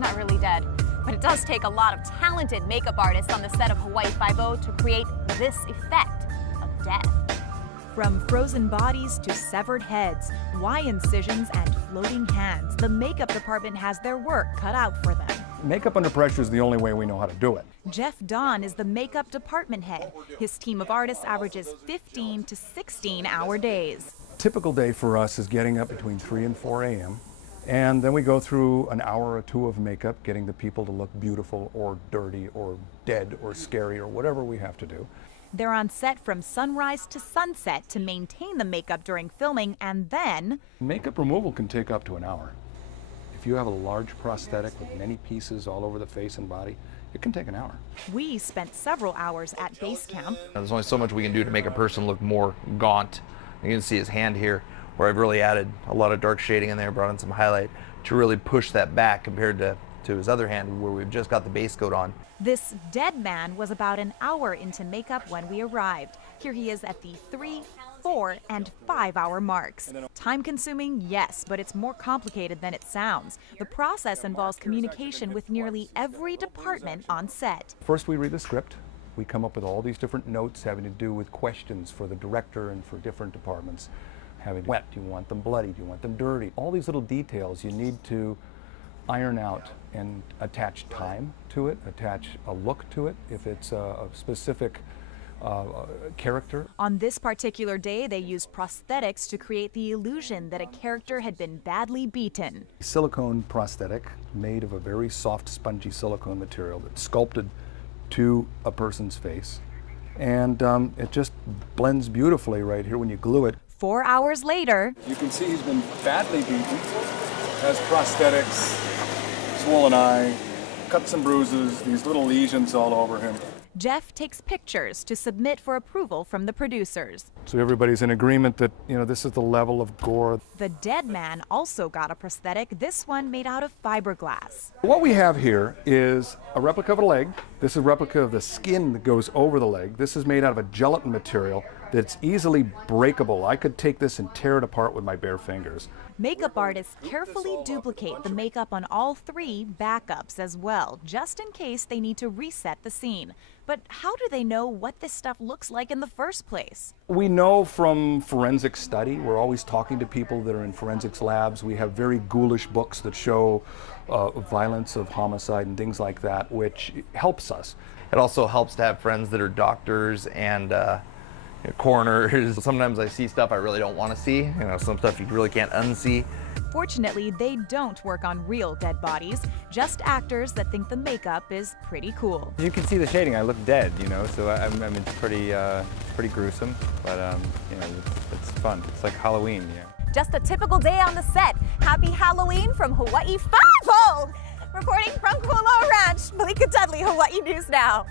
not really dead. But it does take a lot of talented makeup artists on the set of Hawaii Five-0 to create this effect of death. From frozen bodies to severed heads, Y incisions and floating hands, the makeup department has their work cut out for them. Makeup under pressure is the only way we know how to do it. Jeff Don is the makeup department head. His team of artists averages 15 to 16-hour days. Typical day for us is getting up between 3 and 4 a.m. And then we go through an hour or two of makeup, getting the people to look beautiful or dirty or dead or scary or whatever we have to do. They're on set from sunrise to sunset to maintain the makeup during filming, and then Makeup removal can take up to an hour. If you have a large prosthetic with many pieces all over the face and body, it can take an hour. we spent several hours at base camp. There's only so much we can do to make a person look more gaunt. You can see his hand here, where I've really added a lot of dark shading in there, brought in some highlight to really push that back compared to his other hand where we've just got the base coat on. This dead man was about an hour into makeup when we arrived. Here he is at the 3, 4, and 5-hour marks. Time consuming, yes, but it's more complicated than it sounds. The process involves communication with nearly every department on set. First we read the script. We come up with all these different notes having to do with questions for the director and for different departments. Having wet, do you want them bloody, do you want them dirty? All these little details you need to iron out and attach time to it, attach a look to it if it's a specific character. On this particular day, they used prosthetics to create the illusion that a character had been badly beaten. Silicone prosthetic made of a very soft, spongy silicone material that's sculpted to a person's face. And it just blends beautifully right here when you glue it. 4 hours later, You can see he's been badly beaten, has prosthetics, swollen eye, cuts and bruises, these little lesions all over him. Jeff takes pictures to submit for approval from the producers. So everybody's in agreement that, this is the level of gore. The dead man also got a prosthetic, this one made out of fiberglass. What we have here is a replica of a leg. This is a replica of the skin that goes over the leg. This is made out of a gelatin material that's easily breakable. I could take this and tear it apart with my bare fingers. Makeup artists carefully duplicate the makeup on all 3 backups as well, just in case they need to reset the scene. But how do they know what this stuff looks like in the first place? We know from forensic study, we're always talking to people that are in forensics labs. We have very ghoulish books that show violence of homicide and things like that, which helps us. It also helps to have friends that are doctors and coroners. Sometimes I see stuff I really don't want to see, some stuff you really can't unsee. Fortunately, they don't work on real dead bodies, just actors that think the makeup is pretty cool. You can see the shading. I look dead, so it's pretty gruesome, but it's fun. It's like Halloween, Just a typical day on the set. Happy Halloween from Hawaii Five-0! Reporting from Kualoa Ranch, Malika Dudley, Hawaii News Now.